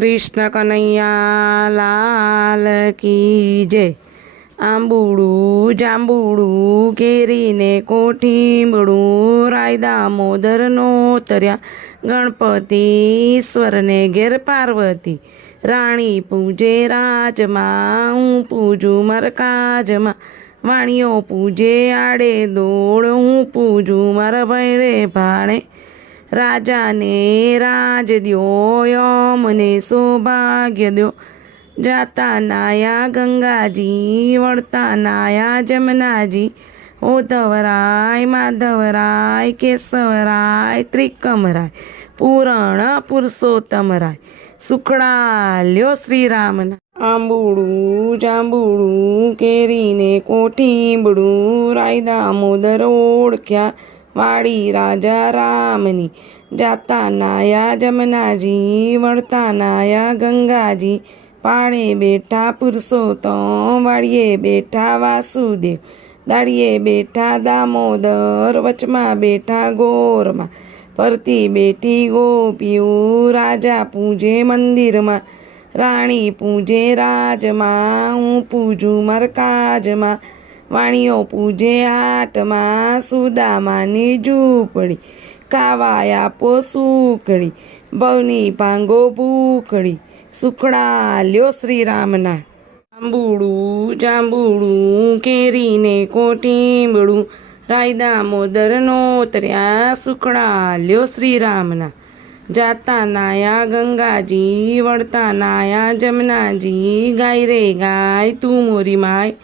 કૃષ્ણ કનૈયા લાલ કી જય. આંબુડું જાંબુડું કેરીને કોઠીંબડું રાયદા મોદરનો તર્યા. ગણપતિ ઈશ્વરને ઘેર પાર્વતી. રાણી પૂજે રાજમાં, હું પૂજું મરકાજમાં. વાણીઓ પૂજે આડે દોડ, હું પૂજું મારા ભૈરે ભાણે. રાજાને રાજ દ્યો, યમને સૌભાગ્ય દ્યો. જાતા નાયા ગંગાજી, વળતા નાયા જમનાજી. ઓધવરાય માધવરાય, કેશવરાય, ત્રિકમરાય, પૂરણ પુરુષોત્તમરાય સુખડાલ્યો શ્રીરામના. આંબુડું, જાંબુડું કેરીને કોઠીંબડું રાયદા મોદર ઓળખ્યા. વાડી રાજા રામની. જાતા નાયા જમનાજી, વળતા નાયા ગંગાજી. પાળે બેઠા પુરુષોત્તમ વાળીએ બેઠા વાસુદેવ. દાળીએ બેઠા દામોદર, વચમાં બેઠા ગોરમાં. ફરતી બેઠી ગોપીઓ, રાજા પૂજે મંદિરમાં. રાણી પૂજે રાજમાં, હું પૂજું મરકાજમાં. વાણીઓ પૂજે હાટમાં સુદામાની ઝૂંપડી, કાવાયા આપો સુખડી ભવની ભાંગો ભૂખડી સુખડા લ્યો શ્રી રામના જાંબુડું જાંબુડું કેરીને કોટીંબડું, રાયદા મોદરનો તર્યા સુખડા લ્યો શ્રીરામના. જાતા નાયા ગંગાજી, વળતા નાયા જમનાજી, ગાય રે ગાય તું મોરી માય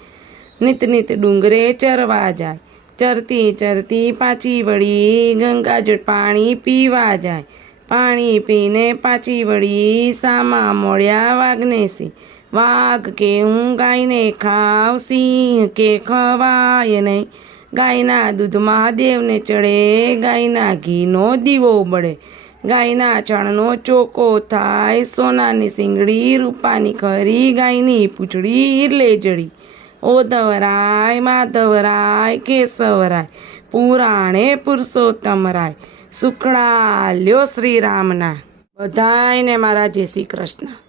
નિત નિત ડુંગરે ચરવા જાય ચરતી ચરતી પાછી વળી ગંગાજળ પાણી પીવા જાય પાણી પીને પાછી વળી સામા મોળ્યા સિંહ વાઘ કે હું ગાયને ખાવ સિંહ કે ખવાય નહીં ગાયના દૂધ મહાદેવને ચડે ગાયના ઘીનો દીવો બળે ગાયના ચણનો ચોકો થાય સોનાની સિંગડી રૂપાની ખરી ગાયની પૂંછડી ઈરલે જડી ઓધવરાય માધવરાય કેશવરાય પુરાણે પુરુષોત્તમ રાય લ્યો શ્રીરામના બધાયને મારા જય શ્રી કૃષ્ણ